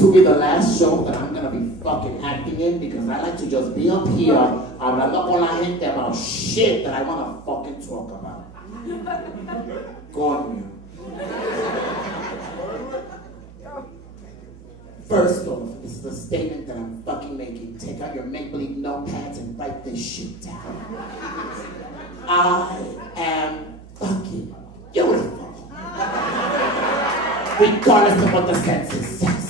this will be the last show that I'm gonna be fucking acting in because I like to just be up here hablando con la gente about shit that I wanna fucking talk about. Coño. First off, this is a statement that I'm fucking making. Take out your make-believe notepads and write this shit down. I am fucking beautiful. Regardless of what the census says.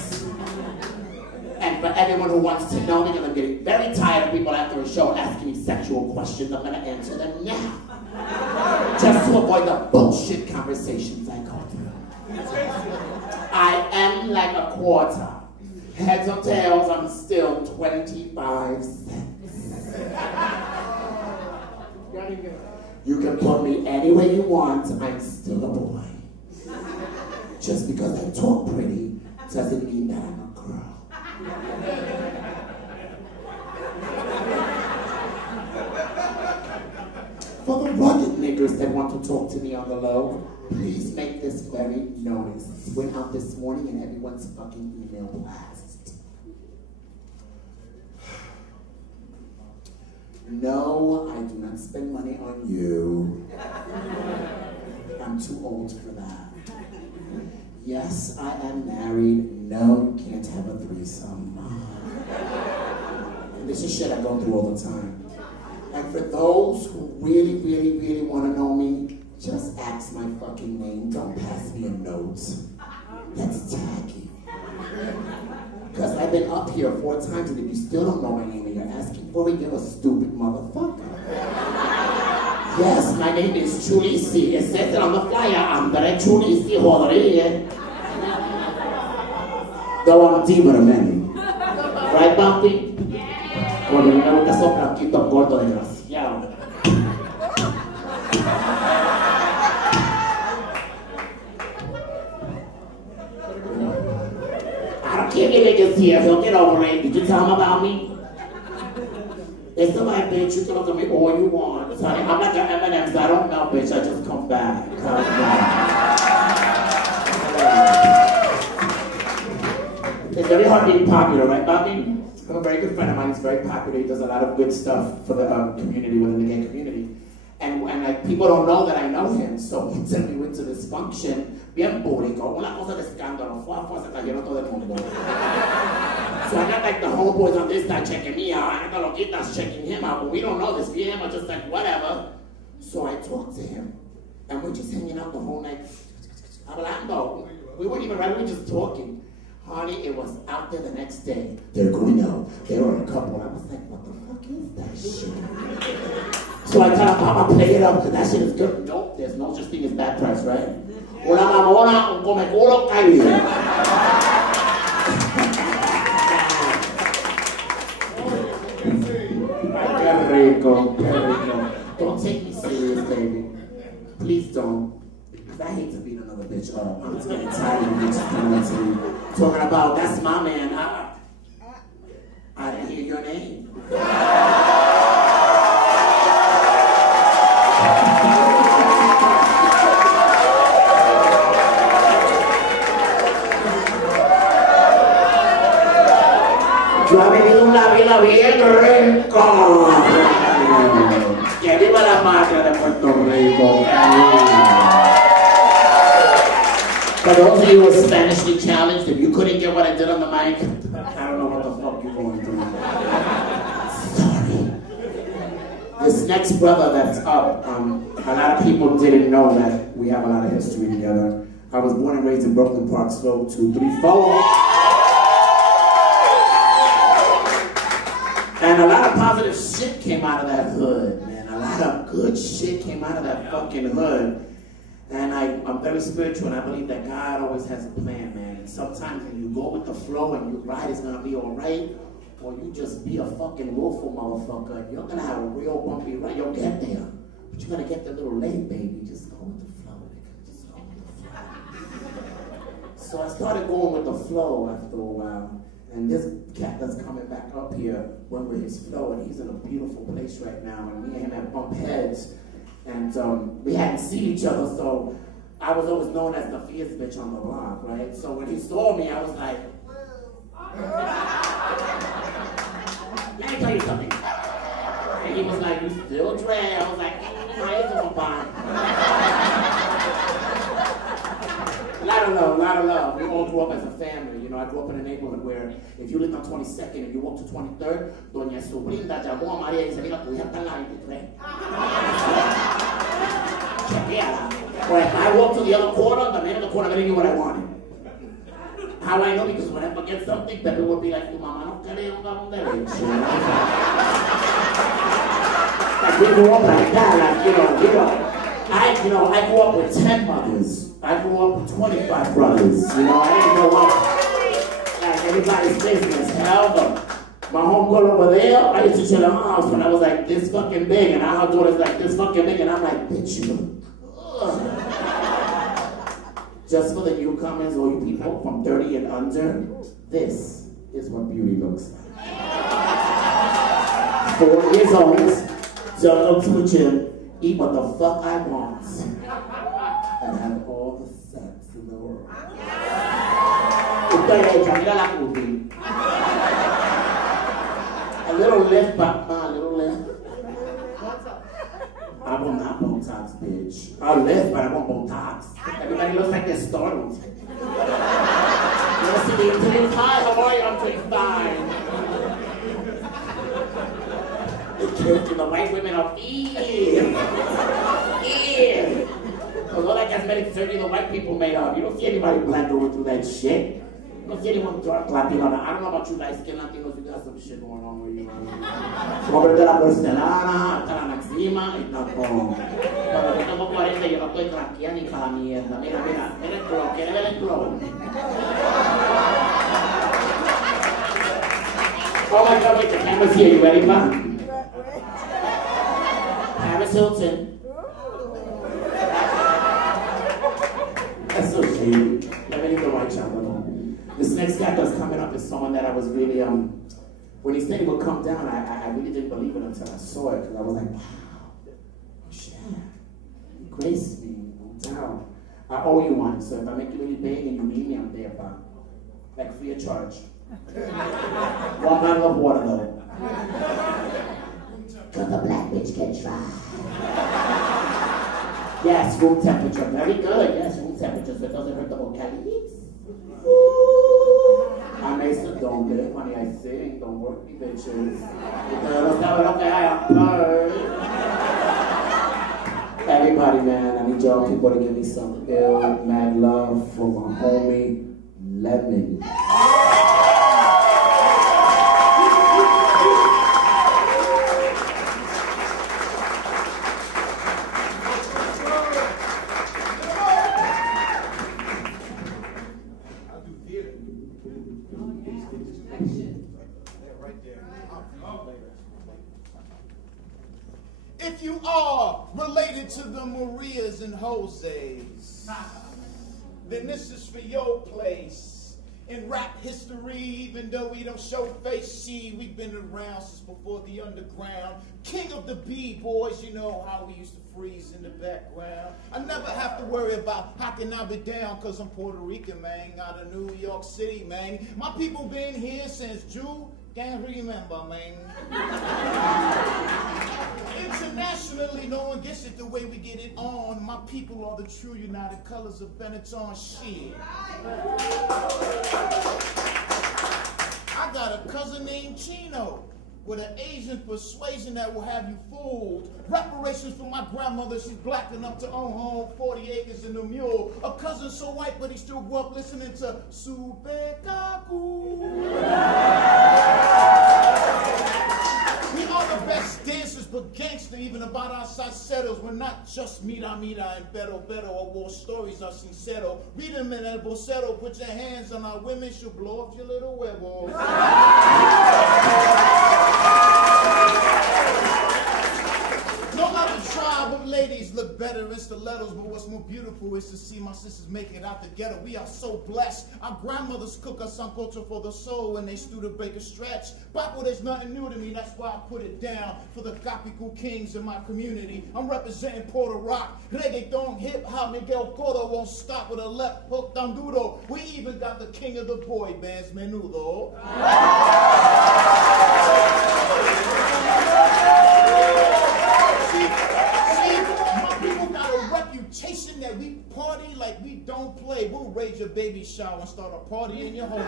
And for everyone who wants to know me, because I'm getting very tired of people after a show asking me sexual questions, I'm gonna answer them now. Just to avoid the bullshit conversations I go through. I am like a quarter. Heads or tails, I'm still 25 cents. You can put me any way you want, I'm still a boy. Just because I talk pretty doesn't mean that I'm a girl. For the rugged niggers that want to talk to me on the low, please make this very notice. It went out this morning in everyone's fucking email blast. No, I do not spend money on you. I'm too old for that. Yes, I am married. No, you can't have a threesome. And this is shit I go through all the time. And for those who really, really, really want to know me, just ask my fucking name. Don't pass me a note. That's tacky. Because I've been up here 4 times and if you still don't know my name and you're asking for it, you're a stupid motherfucker. Yes, my name is Chulisi. It says it on the flyer. Andre Chulisi Rodriguez. Though I'm deeper than many. Right, Bumpy? Porque me gusta esos blanquitos gordos desgraciados. I don't care if you niggas here, so get over it. Did you tell them about me? It's the right bitch, you can look at me all you want. Honey, I'm like an M&M's, I don't melt, bitch, I just come back. It's very hard being popular, right, Bobby? I'm a very good friend of mine. He's very popular. He does a lot of good stuff for the community, within the gay community. And like, people don't know that I know him. So we went to this function, bien público, una cosa de escándalo. Fue a se cayeron todo el mundo. So I got like the homeboys on this side checking me out. I got the loquitas checking him out. But we don't know this. Me and him are just like, whatever. So I talked to him. And we're just hanging out the whole night. Hablando. We weren't even right. We were just talking. Honey, it was out there the next day. They're going out. They were a couple. I was like, what the fuck is that shit? So I tell Papa, play it up, because that shit is good. Nope, there's no such thing as bad press, right? Una mamona, un come culo, caído. Qué rico, qué rico. Don't take me serious, baby. Please don't. I hate to beat another bitch up. I'm just getting tired of bitches coming to me talking about, that's my man. I didn't hear your name. Yo he vivido una vida bien rica. Que viva la patria de Puerto Rico. For those of you who are Spanishly challenged, if you couldn't get what I did on the mic, I don't know what the fuck you're going through. Sorry. This next brother that's up, a lot of people didn't know that we have a lot of history together. I was born and raised in Brooklyn Park, Slope 234. And a lot of positive shit came out of that hood, man. A lot of good shit came out of that fucking hood. And I'm very spiritual, and I believe that God always has a plan, man. And sometimes when you go with the flow and you ride, it's gonna be all right, or you just be a fucking willful motherfucker, and you're gonna have a real bumpy ride. You'll get there, but you're gonna get there a little late, baby. Just go with the flow, nigga. Just go with the flow. So I started going with the flow after a while, and this cat that's coming back up here went with his flow, and he's in a beautiful place right now, and me and him have bumped heads. And we hadn't seen each other, so I was always known as the fierce bitch on the block, right? So when he saw me, I was like, Let me tell you something. And he was like, you still dread. I was like, my head's on fire. A lot of love. We all grew up as a family. You know, I grew up in a neighborhood where if you lived on 22nd and you walked to 23rd, Doña Sobrinda llamó a María y dice, mira, tu hija está en la 23. Chequeala. Or if I walked to the other corner, the man in the corner didn't know what I wanted. How I know? Because when I forget something, people would be like, tu mamá no quiere un galón de leche. Like we grew up like that, like, I grew up with 10 mothers. I grew up with 25 brothers. You know, I didn't grow up like everybody's business. Hell, my homegirl over there, I used to chill in her house when I was like this fucking big, and her daughter's like this fucking big, and I'm like, bitch, you look good. Just for the newcomers or you people from 30 and under, this is what beauty looks like. 4 years old, turn up to the gym, eat what the fuck I want, and have all the sex in the world. A little lift, Papa, a little lift. I will not Botox, bitch. I'll lift, but I want Botox. Everybody looks like they're startled. You ever see the interviews? Hi, how are you? I'm doing fine. The white women are because all that cosmetic surgery the white people made up. You don't see anybody black going through that shit. You don't see anyone dark Latino. I don't know about you light skin Latinos, you got some shit going on with you. Sobre de la porcelana, hasta la maxima, y tampoco. Cuando yo tengo 40, yo no estoy tranquila ni para la mierda. Mira el flow, ¿quiere ver el flow? Oh my God, wait, the camera's here, you ready, man? Paris Hilton. That's so shady. Let me leave the white child alone. This next guy that's coming up is someone that I was really, when he said he would come down, I really didn't believe it until I saw it, because I was like, wow, oh shit, you graced me, I'm down. I owe you one, so if I make you really big and you need me, I'm there, pal. Like free of charge. 1 bottle of water, though. Cause the black bitch can try. Yes, room temperature. Very good. Yes, room temperature. So it doesn't hurt the vocalities. I may still don't live, honey. I sing. Don't work me, bitches. Because everybody, man, I need y'all people to give me some ill, mad love for my homie, Lemon. If you are related to the Marias and Jose's, then this is for your place. In rap history, even though we don't show face, see, we've been around since before the underground. King of the B-boys, you know how we used to freeze in the background. I never have to worry about how can I be down, cause I'm Puerto Rican, man, out of New York City, man. My people been here since June. Can't remember, man. Internationally, no one gets it the way we get it on. My people are the true united colors of Benetton shit. I got a cousin named Chino with an Asian persuasion that will have you fooled. Reparations for my grandmother, she's black enough to own home, 40 acres in the mule. A cousin so white, but he still grew up listening to Super Kaku. We are the best dancers, but gangster, even about our salseros. We're not just mira, and pero, or war stories are sincero. Read them in el vocero, put your hands on our women, she'll blow off your little huevos. No other tribe of ladies look better in stilettos, but what's more beautiful is to see my sisters make it out the ghetto. We are so blessed. Our grandmothers cook us sancocho for the soul, and they stew the bacon stretch. Papo, there's nothing new to me, that's why I put it down for the Capicu kings in my community. I'm representing Puerto Rock, reggaeton, hip-hop, Miguel Cotto won't stop with a left hook, tan duro. We even got the king of the boy bands, Menudo. Reputation that we party like we don't play. We'll raise your baby shower and start a party in your home.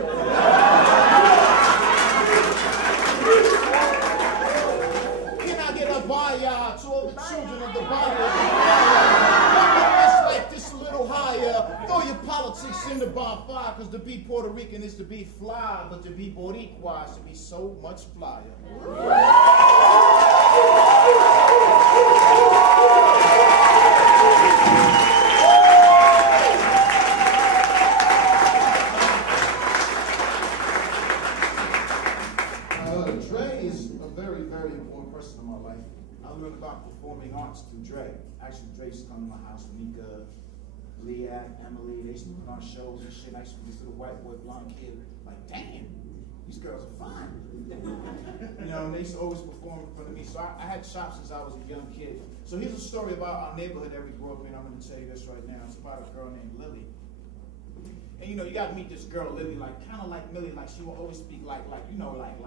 Can I get a vaya to all the children of the Bible? Let's like this a little higher. Throw your politics in the bonfire, because to be Puerto Rican is to be fly, but to be Boricua is to be so much flyer. Dre is a very, very important person in my life. I learned about performing arts through Dre. Actually, Dre used to come to my house, Mika, Leah, Emily, they used to put on shows and shit. I used to be this little white boy, blonde kid, like, damn, these girls are fine. You know, and they used to always perform in front of me. So I had chops since I was a young kid. So here's a story about our neighborhood that we grew up in. I'm going to tell you this right now. It's about a girl named Lily. And you know, you got to meet this girl, Lily, like, kind of like Millie, like, she will always speak like, you know, like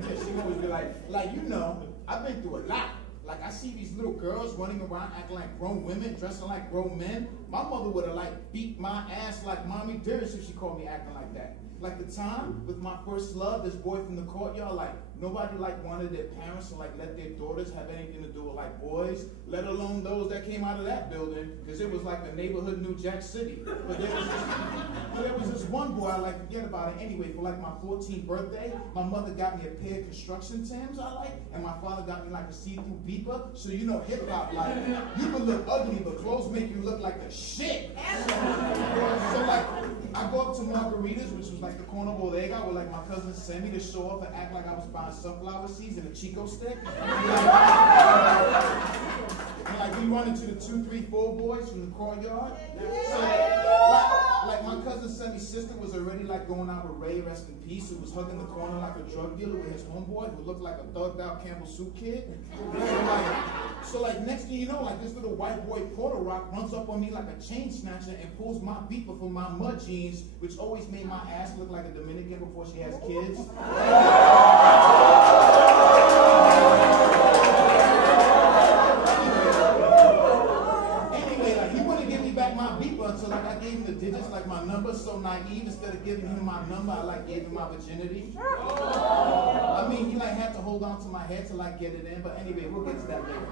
this. She will always be like, you know, I've been through a lot. Like, I see these little girls running around acting like grown women, dressing like grown men. My mother would have, like, beat my ass like Mommy Dearest if she called me acting like that. Like the time with my first love, this boy from the courtyard, like, nobody, like, wanted their parents to, like, let their daughters have anything to do with, like, boys, let alone those that came out of that building, because it was like the neighborhood New Jack City. But there was this one boy, I like, forget about it anyway, for, like, my 14th birthday, my mother got me a pair of construction Timbs I like, and my father got me, like, a see-through beeper. So, you know, hip-hop, like, you can look ugly, but clothes make you look like the shit. So, like, I go up to Margaritas, which was like the corner bodega, where like my cousin sent me to show up and act like I was buying sunflower seeds and a Chico stick. And like we run into the 2, 3, 4 boys from the courtyard. So like my cousin Semi's sister was already like going out with Ray, rest in peace, who was hugging the corner like a drug dealer with his homeboy who looked like a thugged out Campbell soup kid. So like next thing you know, like this little white boy Puerto Rock runs up on me like a chain snatcher and pulls my beeper from my mud jeans, which always made my ass look like a Dominican before she has kids. Anyway, like he wouldn't give me back my beeper until like I gave him the digits, like my number. So naive, instead of giving him my number, I like gave him my virginity. I mean, he like had to hold on to my head to like get it in. But anyway, we'll get to that later.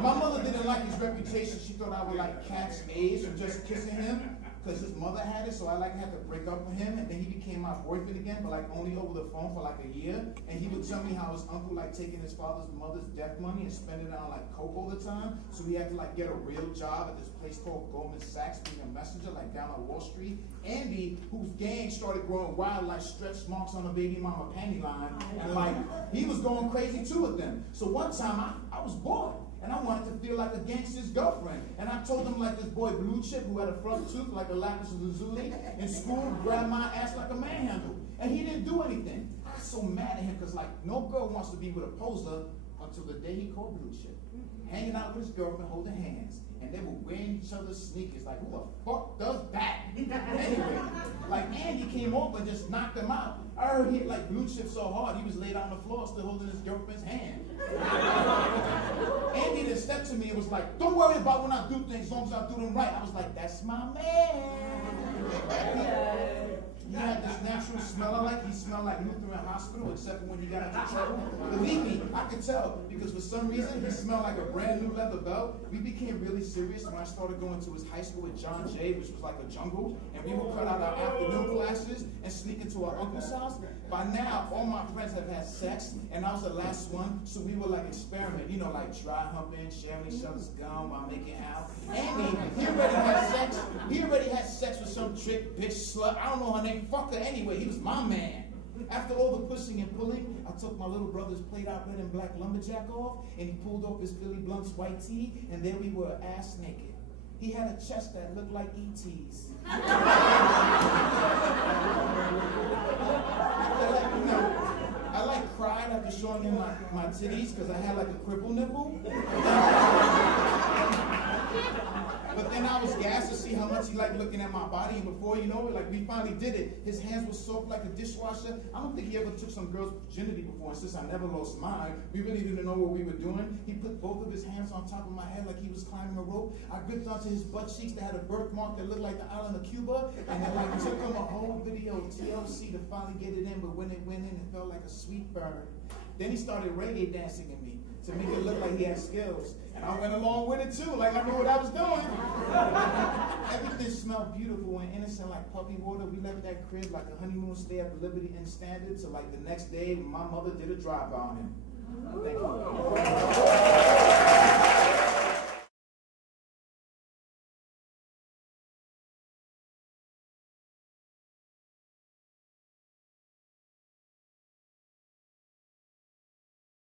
My mother didn't like his reputation. She thought I would like catch AIDS from just kissing him, because his mother had it, so I like had to break up with him, and then he became my boyfriend again, but like only over the phone for like a year. And he would tell me how his uncle like taking his father's mother's death money and spending it on like coke all the time. So he had to like get a real job at this place called Goldman Sachs, being a messenger like down on Wall Street. Andy, whose gang started growing wild like stretch marks on a baby mama panty line, and like he was going crazy too with them. So one time I was bored. And I wanted to feel like a gangster's girlfriend. And I told him like this boy Blue Chip, who had a front tooth like a lapis lazuli, in school grabbed my ass like a manhandle. And he didn't do anything. I was so mad at him because like no girl wants to be with a poser until the day he called Blue Chip. Hanging out with his girlfriend, holding hands. And they were wearing each other's sneakers. Like, who the fuck does that? Anyway, like Andy came over and just knocked him out. I heard he hit like Blue Chip so hard, he was laid on the floor still holding his girlfriend's hand. Andy then stepped to me and was like, don't worry about when I do things, as long as I do them right. I was like, that's my man. He had this natural smell I like. He smelled like Lutheran hospital, except for when he got into trouble. Believe me, I could tell, because for some reason, he smelled like a brand new leather belt. We became really serious when I started going to his high school with John Jay, which was like a jungle, and we would cut out our afternoon classes and sneak into our uncle's house. By now, all my friends have had sex, and I was the last one, so we would like experiment, you know, like dry humping, sharing each other's gum while making out. Andy, he already had sex. He already had sex with some chick, bitch, slut. I don't know her name. Fuck her anyway. He was my man. After all the pushing and pulling, I took my little brother's played-out red and black lumberjack off, and he pulled off his Philly Blunts white tee, and there we were, ass naked. He had a chest that looked like E.T.'s. I like cried after showing him my titties because I had like a cripple nipple. But then I was gassed to see how much he liked looking at my body, and before you know it, like we finally did it. His hands were soaked like a dishwasher. I don't think he ever took some girl's virginity before, and since I never lost mine, we really didn't know what we were doing. He put both of his hands on top of my head like he was climbing a rope. I gripped onto his butt cheeks that had a birthmark that looked like the island of Cuba, and it like took him a whole video TLC to finally get it in, but when it went in, it felt like a sweet burn. Then he started reggae dancing at me to make it look like he had skills. And I went along with it too, like I knew what I was doing. Everything smelled beautiful and innocent like puppy water. We left that crib like a honeymoon stay at the Liberty Inn Standard. So like the next day, my mother did a drive-by on him. Thank you.